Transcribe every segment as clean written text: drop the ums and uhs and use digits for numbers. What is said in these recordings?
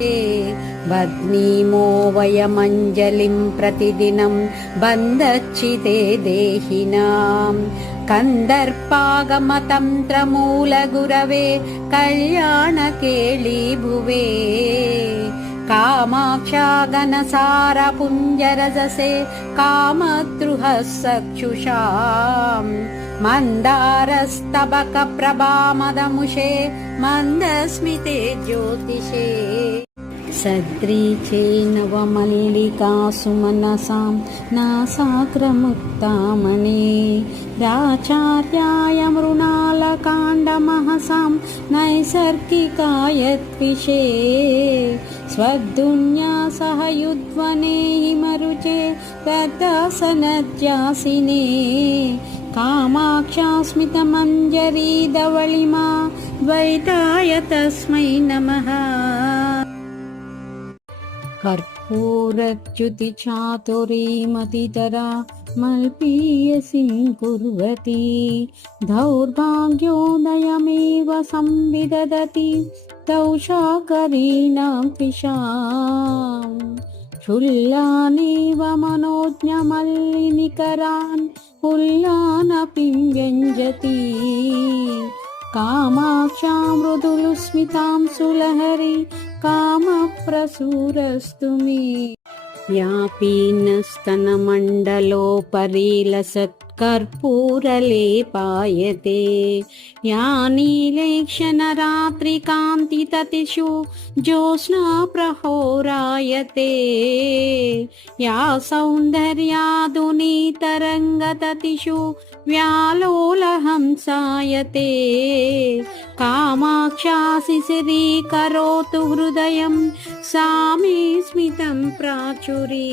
बध्नीमो वयमञ्जलिं प्रतिदिनं बन्धच्चिते देहिनां कन्दर्पागमतन्त्रमूलगुरवे कल्याणकेळीभुवे कामाक्षागनसारपुञ्जरजसे कामद्रुहसक्षुषाम् मन्दारस्तबकप्रभामदमुषे मन्दस्मिते ज्योतिषे सद्रीचे नवमल्लिकासु मनसां नासाग्रमुक्तामणे प्राचार्याय मृणालकाण्डमहसां नैसर्गिकाय त्विषे स्वद्दुन्यासः युध्वने हिमरुचे तद्दासनज्यासिने कामाक्षास्मितमञ्जरीधवलिमा द्वैताय तस्मै नमः। कर्पूरच्युतिचातुरीमतितरा मल्पीयसीं कुर्वती दौर्भाग्योदयमेव संविदधति तौषाकरीणां त्विषाम् शुल्लानेव मनोज्ञमल्लिनिकरान् उल्लानपि व्यञ्जति कामाक्षां मृदुलुस्मितां सुलहरी कामप्रसूरस्तु मे व्यापीनस्तनमण्डलोपरिलसत्कर्पूरलेपायते या नीलेक्षणरात्रिकान्तिततिषु ज्योत्स्ना प्रहोरायते या सौन्दर्याधुनीतरङ्गततिषु व्यालोलहंसायते कामाक्षा शिशिरीकरोतु हृदयं सा मे स्मितं प्राचुरी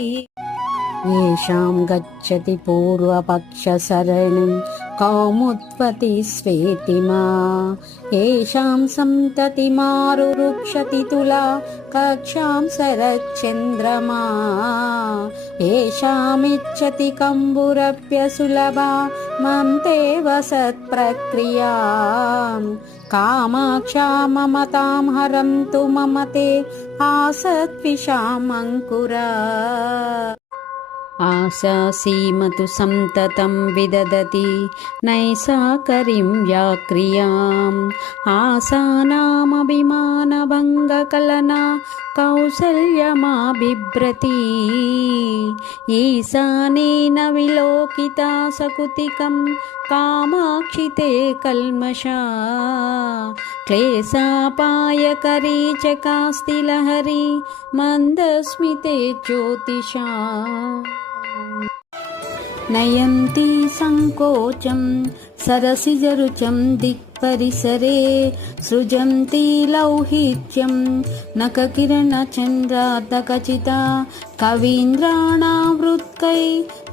येषां गच्छति पूर्वपक्षसरणिं कौमुत्पत्ति स्वेतिमा येषां सन्ततिमारुरुक्षति तुला कक्षां शरच्चन्द्रमा येषामिच्छति कम्बुरप्यसुलभा मन्ते वसत्प्रक्रियां कामाक्षा ममतां हरन्तु ममते आसत्विषामङ्कुरा आशासीमतु संततं विदधति नैसाकरीं व्याक्रियाम् आसानामभिमानभङ्गकलना कौसल्यमाबिभ्रति ईशानेन विलोकिता सकुतिकं कामाक्षिते कल्मषा क्लेशापायकरी च कास्ति लहरी मन्दस्मिते ज्योतिषा नयन्ति संकोचं सरसिजरुचं दिक्परिसरे सृजन्ति लौहित्यं नखकिरणचन्द्रातकचिता कवीन्द्राणावृत्कै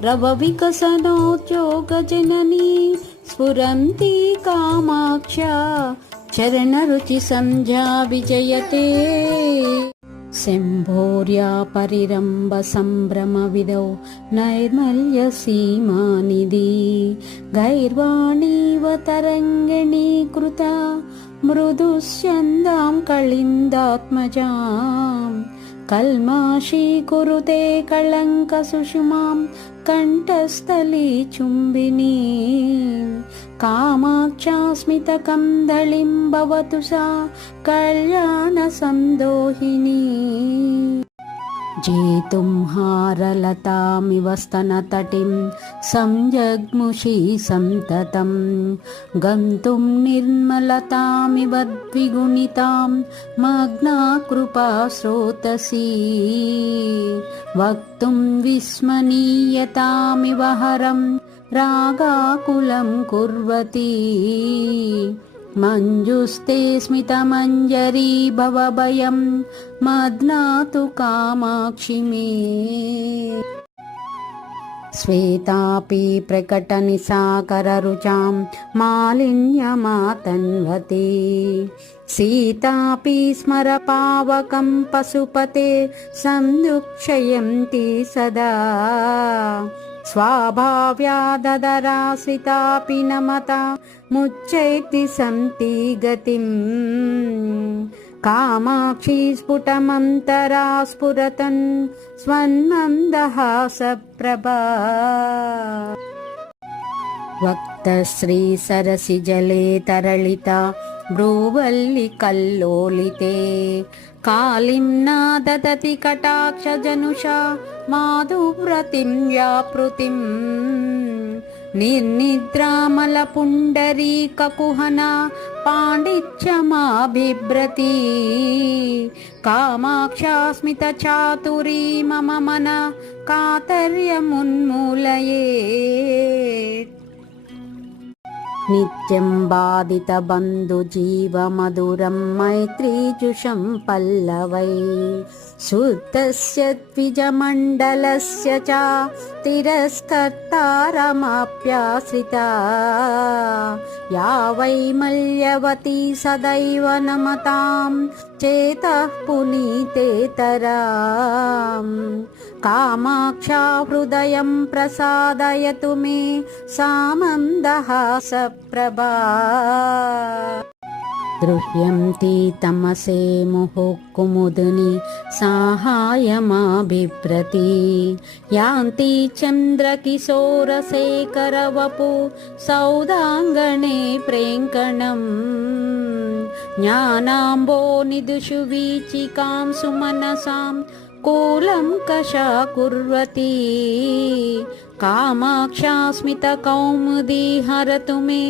रवविकसनोद्योगजननी स्फुरन्ति कामाक्षा चरणरुचिसंज्ञा विजयते शम्भोर्या परिरम्भसम्भ्रमविदौ नैर्मल्यसीमानिधि गैर्वाणीव तरङ्गिणीकृता मृदुस्यन्दां कलिन्दात्मजां कल्माषीकुरुते कलङ्कसुषुमां कण्ठस्थली चुम्बिनीं कामाक्षास्मितकन्दलिं भवतु सा कल्याणसन्दोहिनी जेतुं हारलतामिव स्तनतटिं संजग्मुषी सन्ततं गन्तुं निर्मलतामिव द्विगुणितां मग्ना कृपा स्रोतसी वक्तुं विस्मनीयतामिव हरं रागाकुलं कुर्वती मञ्जुस्ते स्मितमञ्जरी भवभयं मध्नातु कामाक्षि मे श्वेतापि प्रकटनिसाकररुचां मालिन्यमातन्वते सीतापि स्मरपावकं पशुपते संदुक्षयन्ति सदा स्वाभाव्या ददराश्रितापि नमता मुच्चैति सन्ति गतिम् कामाक्षी स्फुटमन्तरा स्फुरतन् स्वन्मन्दहासप्रभा वक्तश्रीसरसिजले तरलिता भ्रूवल्लिकल्लोलिते कालिम्ना ददति कटाक्षजनुषा माधुव्रतिं व्यापृतिं निर्निद्रामलपुण्डरीककुहना पाण्डित्यमाबिभ्रति कामाक्षा स्मितचातुरी मम मन कातर्यमुन्मूलयेत् नित्यं बाधितबन्धुजीवमधुरं मैत्रीजुषं पल्लवै शुद्धस्य द्विजमण्डलस्य च तिरस्कर्तारमाप्याश्रिता या वै मल्यवती सदैव नमतां चेतः पुनीतेतराम् कामाक्षा हृदयं प्रसादयतु मे सा मन्दहासप्रभा दृह्यन्ति तमसे मुहुः कुमुदिनी साहाय्यमाबिभ्रति यान्ति चन्द्रकिशोरशेखरवपु सौदाङ्गणे प्रेङ्कणम् ज्ञानाम्बोनिधिषु वीचिकां सुमनसां कूलं कषा कुर्वती कामाक्षा स्मितकौमुदी हरतु मे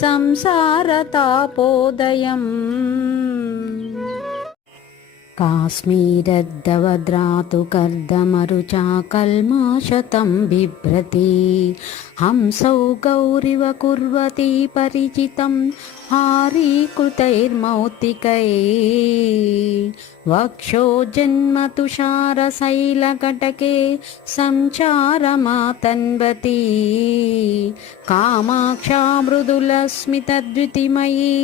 संसारतापोदयम् काश्मीरद्दवद्रातु कर्दमरुचा कल्माशतं बिभ्रति हंसौ गौरिव कुर्वती परिचितं हारीकृतैर्मौक्तिकैः वक्षो जन्मतुषारशैलकटके संचारमातन्वती कामाक्षा मृदुलस्मितद्युतिमयी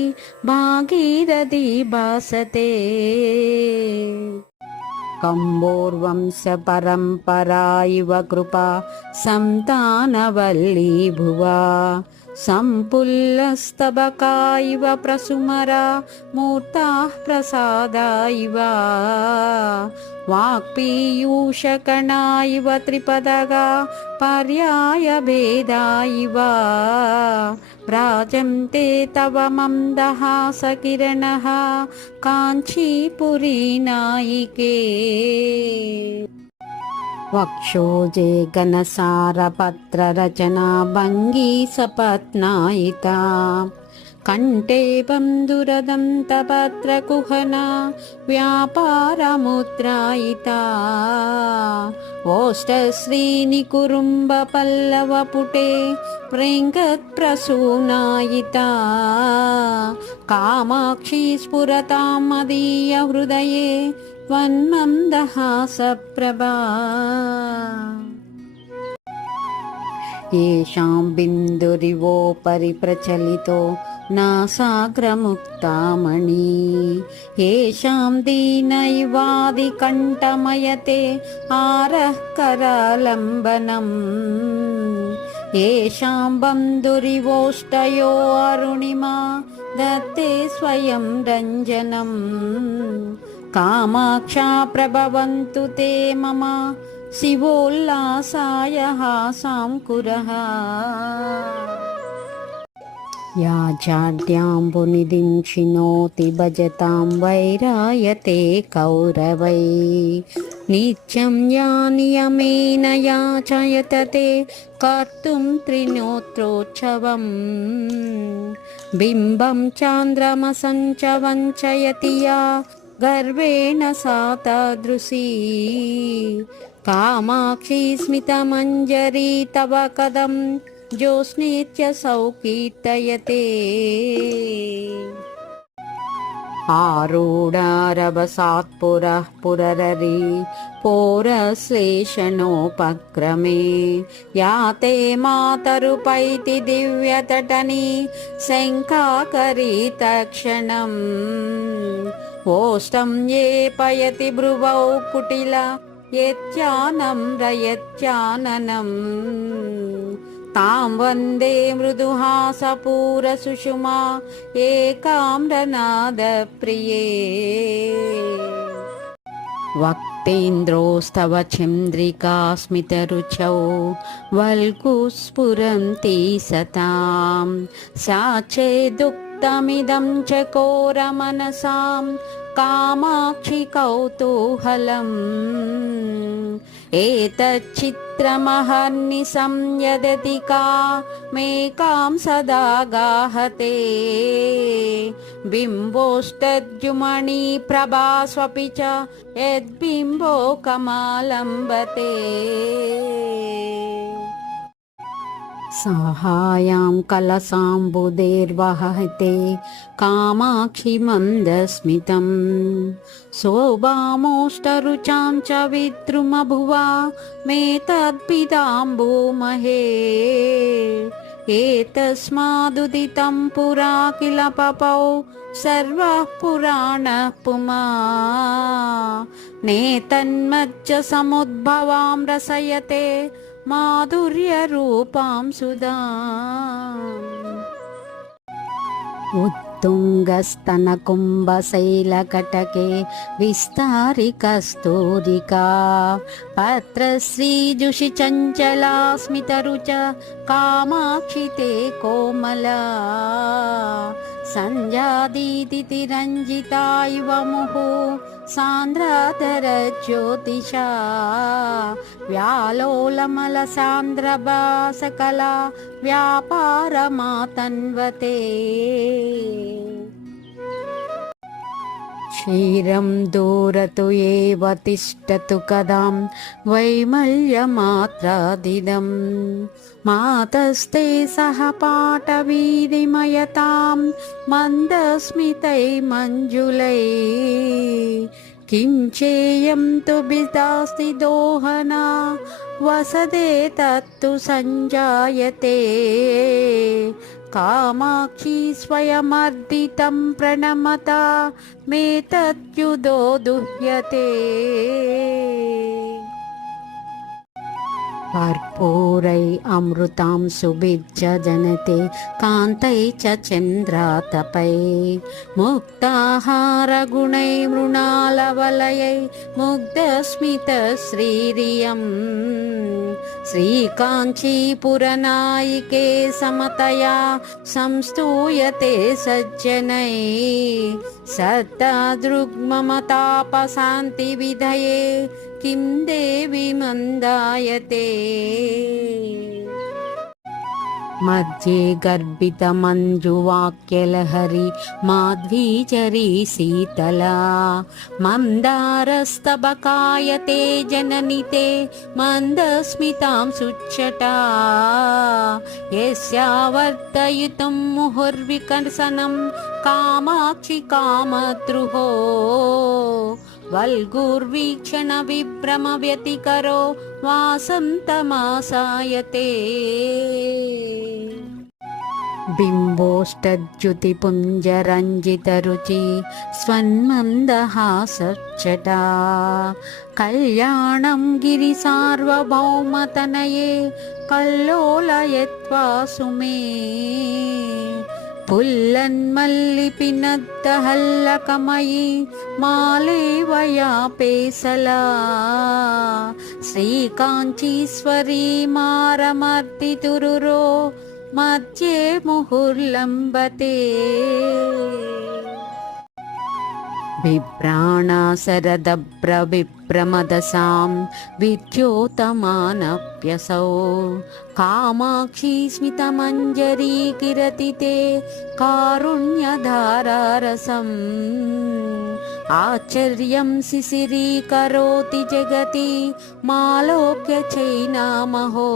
भागीरथी भासते कम्बोर्वंशपरम्परा इव कृपा सन्तानवल्ली भुवा सम्पुल्लस्तबका इव प्रसुमरा मूर्ताः प्रसादा इव वाक्पीयूषकणा इव त्रिपदगा पर्यायभेदा इव व्राजन्ते तव मन्दहासकिरणः काञ्चीपुरी नायिके वक्षोजे घनसारपत्ररचना भङ्गी सपत्नायिता कण्ठे बन्धुरदन्तपत्रकुहना व्यापारमुद्रायिता ओष्ठश्रीनिकुरुम्बपल्लवपुटे प्रेङ्गत्प्रसूनायिता कामाक्षी स्फुरतां मदीयहृदये त्वन्मन्दहासप्रभा येषां बिन्दुरिवोपरि प्रचलितो नासाग्रमुक्तामणि येषां दीनैवादिकण्ठमयते आरः करालम्बनम् येषां बन्धुरिवोष्टयो अरुणिमा दत्ते स्वयं रञ्जनम् कामाक्षा प्रभवन्तु ते मम शिवोल्लासाय हासां कुरः या जाड्याम्बुनिधिं चिनोति भजतां वैरायते कौरवै नित्यं या नियमेन याचयते कर्तुं त्रिनेत्रोत्सवम् बिम्बं चान्द्रमसं च वञ्चयति या गर्वेण सा तादृशी कामाक्षी स्मितमञ्जरी तव कदं ज्योत्स्नेत्य सौकीर्तयते आरूढारवसात्पुरः पुरररि पौरश्लेषणोपक्रमे याते मातरुपैति दिव्यतटनी शङ्काकरी तत्क्षणम् ओष्ठं ये पयति भ्रुवौ कुटिला यत्यानं रयत्याननम् तां वन्दे मृदुहासपूरसुषुमा एकाम्रनादप्रिये वक्तेन्द्रोस्तव चन्द्रिका स्मितरुचौ वल्कुस्फुरन्ति सतां सा चेदुक्तमिदं चकोरमनसां कामाक्षि कौतूहलम् एतच्चित्रमहर्निशं यदति कामेकां सदा गाहते बिम्बोष्टद्युमणि प्रभास्वपि च यद्बिम्बो कमालम्बते साहायां कलसाम्बुदेर्वहते कामाक्षि मन्दस्मितं शोभामोष्टरुचां च विद्रुमभुवा मेतद्भिदाम्बुमहे एतस्मादुदितं पुरा किल पपौ सर्वः पुराणः पुमा नेतन्मज्ज समुद्भवां रसयते माधुर्यरूपां सुधाम् उत्तुङ्गस्तनकुम्भशैलकटके विस्तारि कस्तूरिका पत्रश्रीजुषि चञ्चला स्मितरुच कामाक्षि ते कोमला सञ्जादितिरञ्जिता इव मुहुः सान्द्राधरज्योतिषा व्यालोलमलसान्द्रभासकला व्यापारमातन्वते क्षीरं दूरतु एव तिष्ठतु कदां वैमल्यमात्रादिदं मातस्ते सह पाटवीरिमयतां मन्दस्मितै मञ्जुलै किं चेयं तु बिदास्ति दोहना वसदे तत्तु सञ्जायते कामाक्षि स्वयमर्दितं प्रणमता मेतद्युदो दुह्यते कर्पूरै अमृतां सुभिज्ज जनते कान्तै च चन्द्रातपै मुक्ताहारगुणै मृणालवलयै मुग्धस्मितश्रीरियं श्रीकाञ्चीपुरनायिके समतया संस्तूयते सज्जनै सत्तादृग्ममतापशान्तिविधये किं देवी मन्दायते मध्ये गर्भितमञ्जुवाक्यलहरी माध्वीचरी शीतला मन्दारस्तबकायते जननि ते मन्दस्मितां सुच्छटा यस्यावर्तयितुं मुहुर्विकर्षणं कामाक्षि कामद्रुहो वल्गुर्वीक्षण विभ्रम व्यतिकरो वासन्तमासायते बिम्बोष्टद्युतिपुञ्जरञ्जितरुचि स्वन्मन्दहासच्चटा कल्याणं गिरिसार्वभौमतनये कल्लोलयत्वा सुमे पुल्लन्मल्लिपिनद्दहल्लकमयी मालेवया पेसला श्रीकाञ्चीश्वरी मारमर्दितुरुरो मध्ये मुहुर्लम्बते बिभ्राणाशरदभ्रविभ्रमदशां विद्योतमानप्यसौ कामाक्षी स्मितमञ्जरी किरति ते कारुण्यधारारसम् आश्चर्यं शिशिरीकरोति जगति मालोक्य चैनामहो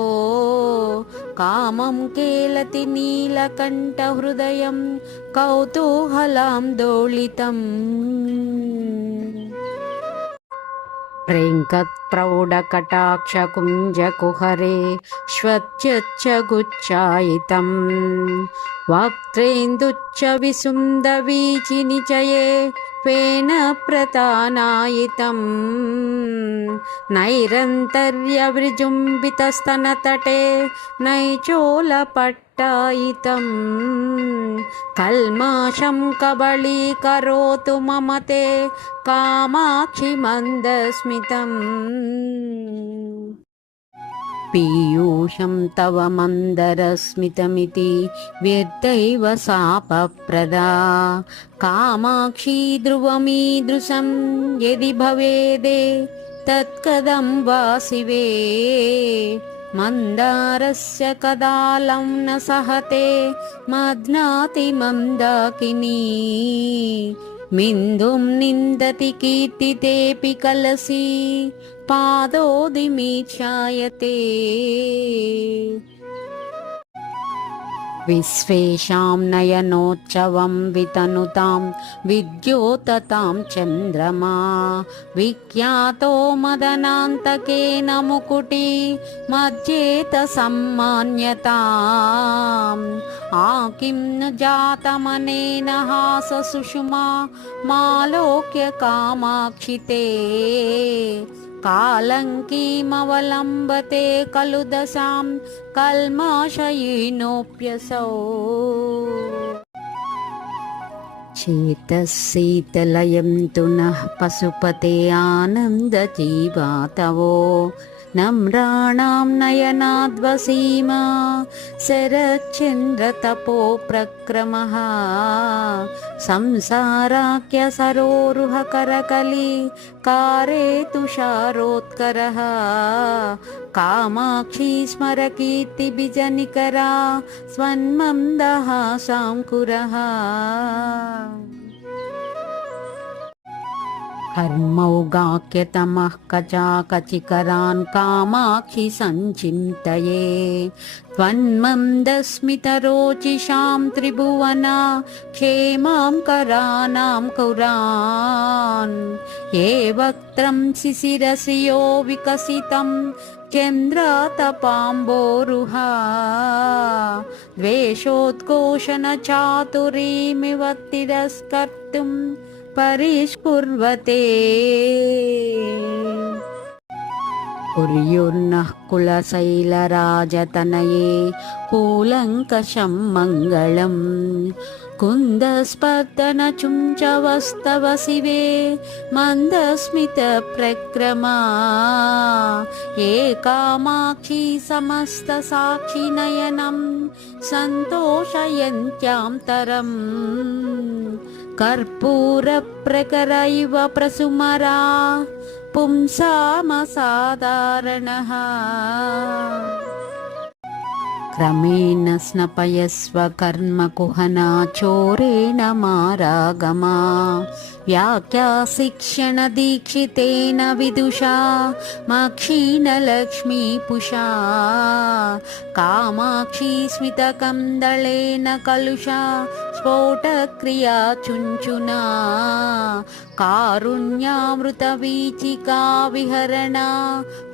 कामं केलति नीलकण्ठहृदयं कौतूहलान्दोलितम् प्रेङ्कत्प्रौढकटाक्षकुञ्जकुहरे श्वच्यच्च गुच्छायितं वक्त्रेन्दुच्च विसुन्दवीचिनिचये फेन प्रतानायितं नैरन्तर्यविजृम्भितस्तनतटे नैचोलपट्टायितं कल्माषं कबलीकरोतु मम ते कामाक्षि मन्दस्मितम् पीयूषं तव मन्दरस्मितमिति व्यर्थैव शापप्रदा कामाक्षी ध्रुवमीदृशं यदि भवेदे तत्कदं वा शिवे मन्दारस्य कदालं न सहते मध्नाति मन्दाकिनी मिन्दुं निन्दति कीर्तितेऽपि कलसी पादोदिमीक्षायते विश्वेषां नयनोत्सवं वितनुतां विद्योततां चन्द्रमा विख्यातो मदनान्तकेन मुकुटी मज्जेत सम्मान्यताम् किं न जातमनेन हाससुषुमा मालोक्य कामाक्षि ते कालङ्कीमवलम्बते खलु दशां कल्माशयिनोऽप्यसौ चेतः तु नः पशुपते आनन्दजीवा तवो नम्राणां नयनाद्वसीमा शरच्चन्द्रतपो प्रक्रमः संसाराख्यसरोरुहकरकली कारे तुषारोत्करः कामाक्षी स्मरकीर्तिबिजनिकरा स्वन्मन्दहासां कुरः कर्मौगाख्यतमः कचाकचिकरान् कामाक्षि सञ्चिन्तये त्वन्मन्दस्मितरोचिषां त्रिभुवना क्षेमां करानां कुरान् ये वक्त्रं शिशिरश्रियो विकसितं चन्द्रातपाम्बोरुहा द्वेषोद्घोषणचातुरीमिव तिरस्कर्तुं परिष्कुर्वते कुर्युर्नः कुलशैलराजतनये कूलङ्कषं मङ्गलम् कुन्दस्पर्धनचुञ्चवस्तव शिवे मन्दस्मितप्रक्रमा ये कामाक्षी समस्तसाक्षिनयनं सन्तोषयन्त्यां तरम् कर्पूरप्रकर इव प्रसुमरा पुंसामसाधारणः क्रमेण स्नपयस्व कर्मकुहना चोरेण मारागमा व्याख्याशिक्षणदीक्षितेन विदुषा मक्षीणलक्ष्मीपुषा कामाक्षी स्मितकन्दलेन कलुषा स्फोटक्रिया चुञ्चुना कारुण्यामृतवीचिका विहरणा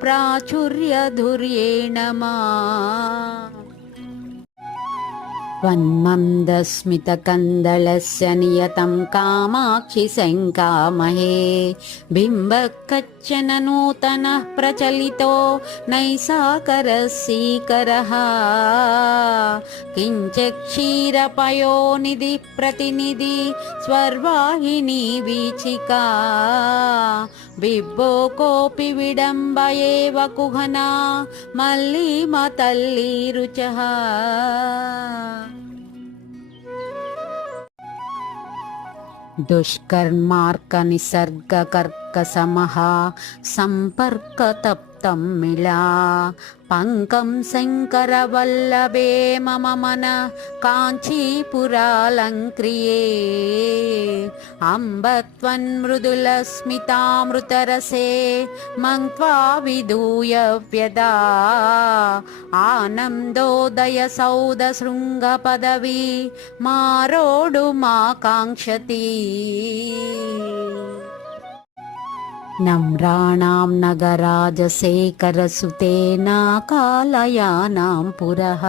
प्राचुर्यधुर्येण मा त्वन्मन्दस्मितकन्दलस्य नियतं कामाक्षि शङ्कामहे बिम्बः कश्चन नूतनः प्रचलितो नैसाकरस्सीकरः किञ्चित् क्षीरपयोनिधि प्रतिनिधि स्वर्वाहिनी वीचिका बिब्बो कोऽपि विडम्बयेव कुहना मल्लीमतल्ली रुचः दुष्कर्मार्कनिसर्गकर्कसमः सम्पर्कतप्तं मिला पङ्कं शङ्करवल्लभे मम मनः काञ्चीपुरालङ्क्रिये अम्ब त्वन्मृदुलस्मितामृतरसे मङ्क्त्वा विधूय व्यदा आनन्दोदयसौधशृङ्गपदवी मारोढुमाकाङ्क्षति नम्राणां नगराजशेखरसुतेना कालयानां पुरः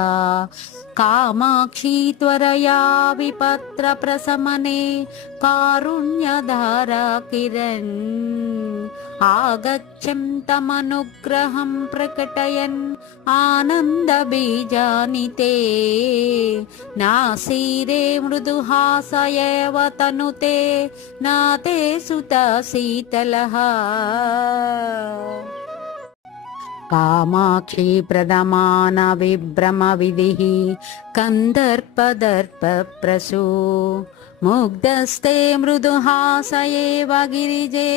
कामाक्षी त्वरया विपत्रप्रशमने कारुण्यधारा किरन् आगच्छं तमनुग्रहं प्रकटयन् आनन्दबीजानि ते नासीरे मृदुहासयैव तनुते न ते सुता शीतलः कामाक्षी प्रदमान विभ्रम विधिः कन्दर्पदर्पप्रसू मुग्धस्ते मृदुहास एव गिरिजे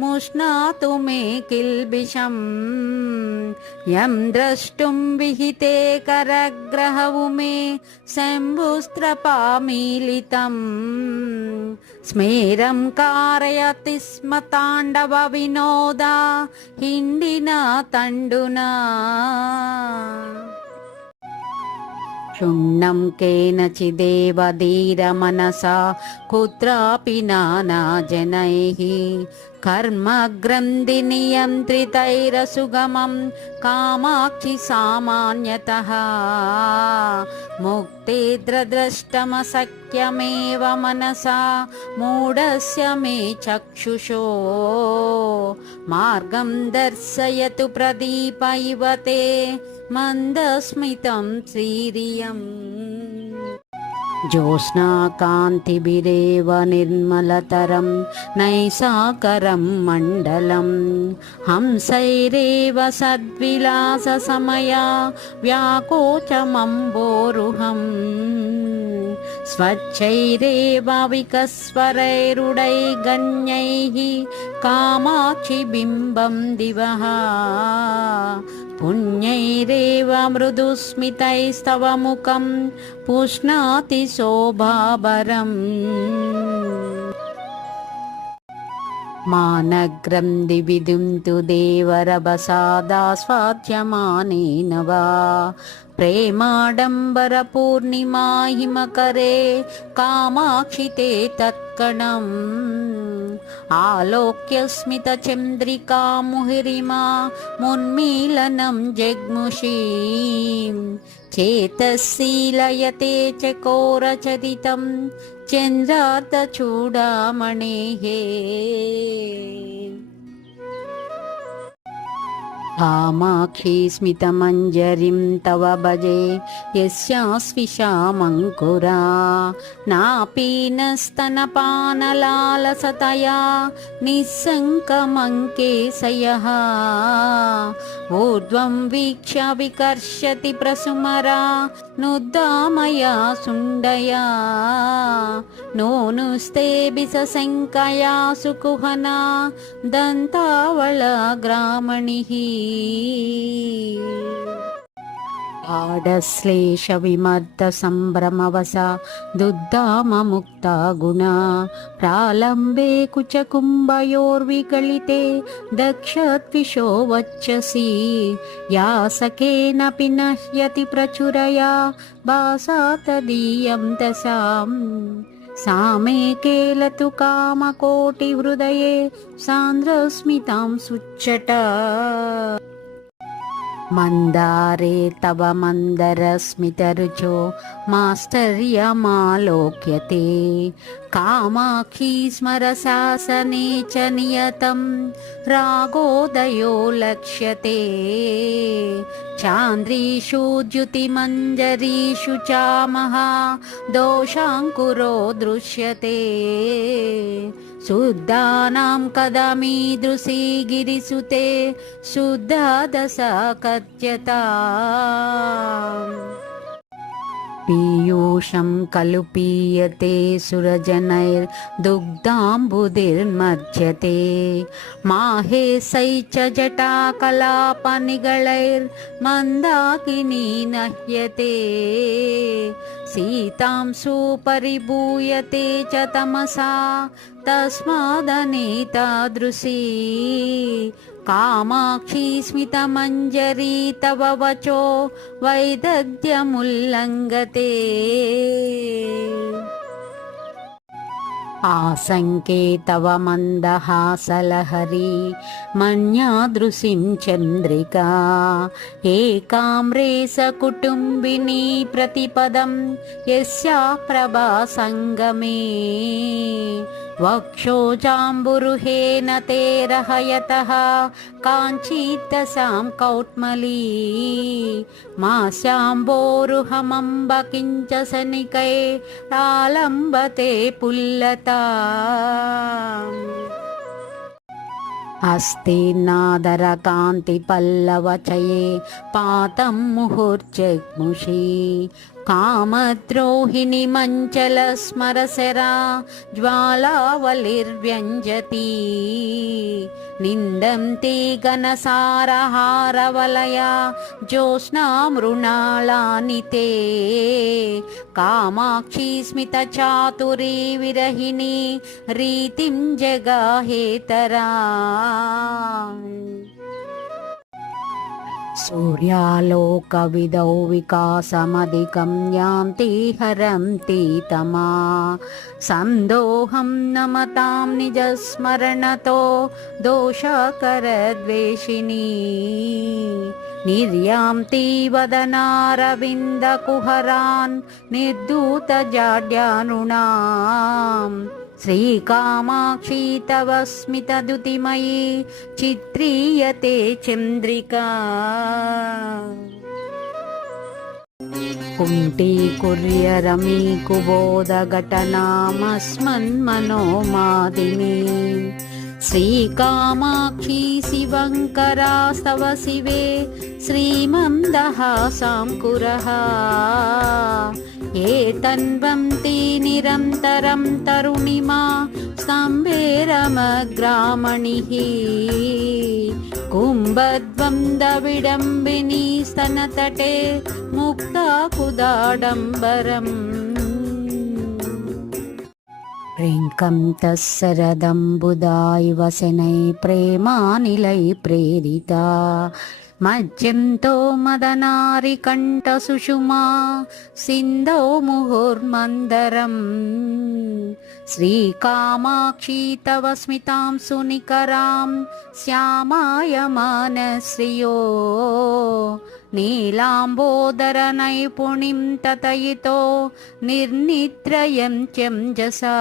मुष्णातु मे किल्बिषम् यं द्रष्टुं विहिते करग्रहवु मे शम्भुस्त्रपामीलितम् स्मेरं कारयति स्म ताण्डव विनोदा हिण्डिना तण्डुना क्षुण्णं केनचिदेव धीरमनसा कुत्रापि नानाजनैः कर्मग्रन्थिनियन्त्रितैरसुगमं कामाक्षि सामान्यतः मुक्तिद्रद्रष्टमशक्यमेव मनसा मूढस्य मे चक्षुषो मार्गं दर्शयतु प्रदीप इव ते मन्दस्मितं श्रीरियम् ज्योत्स्नाकान्तिभिरेव निर्मलतरं नैसाकरं मण्डलं हंसैरेव सद्विलाससमया व्याकोचमम्बोरुहम् स्वच्छैरेव विकस्वरैरुडैर्गण्यैः कामाक्षि बिम्बं दिवः पुण्यैरेव मृदुस्मितैस्तव मुखं पुष्णाति शोभाबरम् मानग्रं दिविदुं तु देवरभसादास्वाद्यमानेन वा प्रेमाडम्बरपूर्णिमा हिमकरे कामाक्षि ते तत्कणम् आलोक्य स्मितचन्द्रिका मुहुरिमा मुन्मीलनं जग्मुषीं चेतशीलयते चकोरचरितं चन्द्रार्धचूडामणेः कामाक्षी स्मितमञ्जरीं तव भजे यस्यास्विषामङ्कुरा नापीनस्तनपानलालसतया निःशङ्कमङ्केशयः ऊर्ध्वं वीक्ष्य विकर्षति प्रसुमरा नुद्दामया सुण्डया नूनुस्ते बिसशङ्कया सुकुहना दन्तावला ग्रामणिः आडश्लेष विमर्द सम्भ्रमवसा दुद्दाममुक्ता गुणा प्रालम्बे कुचकुम्भयोर्विगलिते दक्षत्विषो वच्चसि यासकेन पिनह्यति प्रचुरया भासा तदीयं दशाम् सा मे केलतु कामकोटिहृदये सान्द्रस्मितां सुच्चटा मंदारे तव मंदरस्मितरुचो मास्तर्यमालोक्यते कामाक्षी स्मरशासने च नियतं रागोदयो लक्ष्यते चान्द्रीषु द्युतिमञ्जरीषु चामहा दोषाङ्कुरो दृश्यते शुद्धानां कदमीदृशी गिरिसुते शुद्धा दशा कथ्यता पीयूषं खलु पीयते सुरजनैर्दुग्धाम्बुधिर्मज्यते माहेशै च जटाकलापनिगलैर्मन्दाकिनी नह्यते सीतां सुपरिभूयते च तमसा तस्मादनेतादृशी कामाक्षी स्मितमञ्जरी तव वचो वैदग्ध्यमुल्लङ्घते आसङ्के तव मन्दहासलहरी मन्यादृशिं चन्द्रिका एकाम्रे सकुटुम्बिनी प्रतिपदं यस्याः प्रभा सङ्गमे वक्षोजाम्बुरुहेन ते रहयतः काञ्चीतसां कौट्मली मास्याम्बोरुहमम्ब किञ्च सनिकै आलम्बते पुल्लता हस्तेनादरकान्तिपल्लवचये पातं मुहुर्जग्मुषी कामद्रोहिणी मञ्चलस्मरसरा ज्वालावलिर्व्यञ्जती निन्दन्ति घनसारहारवलया ज्योत्स्ना मृणालानि ते कामाक्षी स्मितचातुरी विरहिणी रीतिं जगाहेतरा सूर्यालोकविदौ विकासमधिकं यान्ति हरन्ति तमा सन्दोहं नमतां निजस्मरणतो दोषकरद्वेषिणी निर्यान्ति वदनारविन्दकुहरान् निर्धूतजाड्यानुणाम् श्रीकामाक्षी तव स्मितद्युतिमयी चित्रीयते चन्द्रिका कुण्टीकुर्यरमी कुबोधघटनामस्मन्मनोमादिनी श्रीकामाक्षी शिवङ्करास्तव शिवे श्रीमन्दहासाङ्कुरः एतन्वन्ति निरन्तरं तरुणिमा स्तम्भेरमग्रामणिः कुम्भद्वन्द्वविडम्बिनी स्तनतटे मुक्ता कुदाडम्बरम् प्रेङ्कं तस्सरदम्बुदायिव शनै प्रेमानिलै प्रेरिता मज्जन्तो मदनारिकण्ठसुषुमा सिन्धौ मुहुर्मन्दरम् श्रीकामाक्षी तव स्मितां सुनिकरां श्यामायमानश्रियो नीलाम्बोदरनैपुणिं ततयितो निर्निद्रयं चञ्जसा